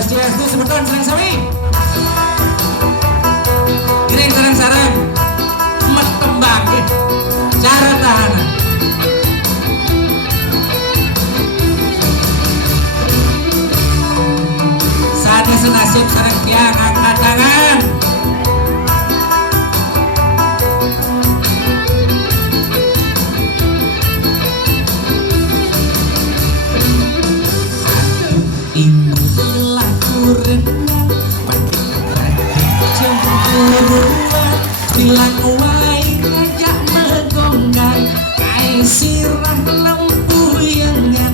Swastiastu sebutan sareng sami. Giring sareng-sareng emet tembang cara tahanan. Saatnya senasib sareng tiang angkat tangan. Bilang wae ngajak megonggan kai sirah lempu yengan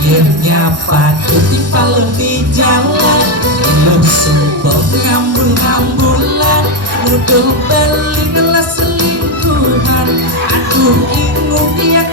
yen nyapa tipe lebih jalan lu sumpah ngambul-ngambulan nuduh beli ngeles selingkuhan aduh ingung yang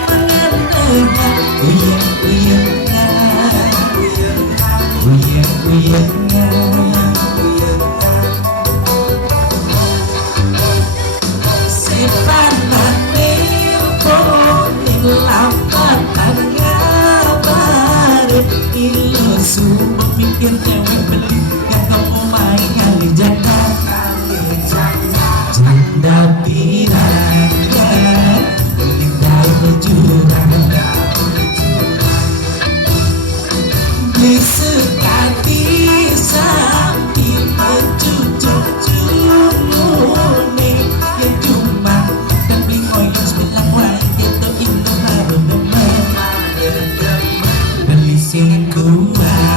mikir cewek beli yang kamu main kali janda piranya dari jurang beli sekati sapi cucu-cucune yang cuma dan beli koyos bilang wae gitu itu baru demen beli sing kuat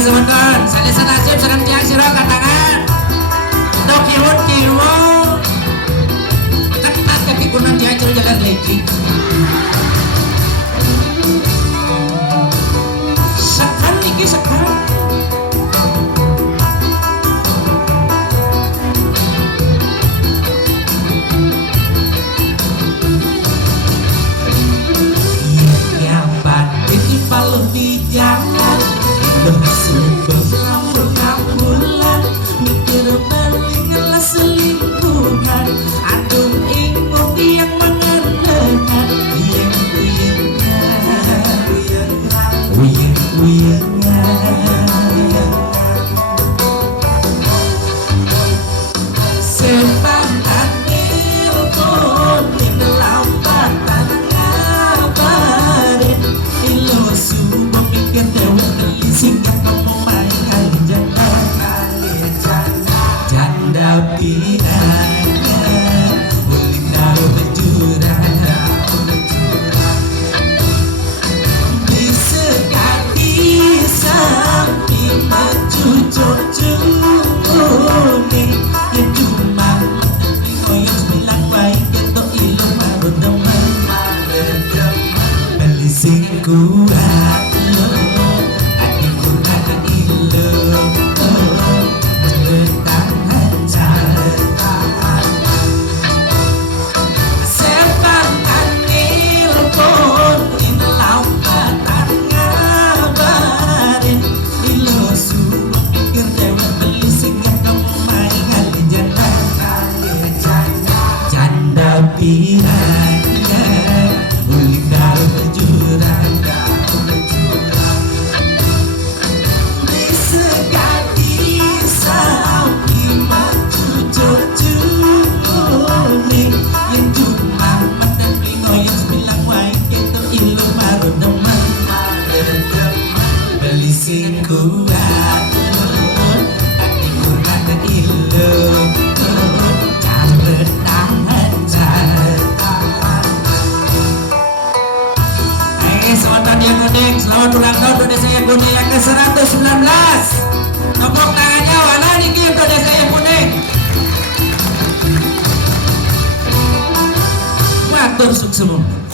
sebentar, saya senasib sedang tiang siro katangan untuk kiwon ketat kaki kunan tiang siro jalan lagi sekan iki sekan yang batin palu di jalan ngambul-ngambulan mikir balik ngeles selingkuhan aduh ingung yang mengenangan sepantan ilpun lambatan ngabarin ilo subuh mikir dewa singkat ngomong main kali janda piranya uling daru berjurang disekati sapi mencucuk-cucune yang cuma tapi koyos bilang baik itu ilu baru demen beli sing kuat piranya uling daru berjurang disekati sapi mencucuk-cucune yang cuma mantan ngoyos bilang wae gitu ilu baru demen beli sing kuat tapi kurang ilu selamat ulang tahun Indonesia yang kuning yang ke-119. Tepuk tangannya warna niki untuk Indonesia yang kuning. Matur sukses.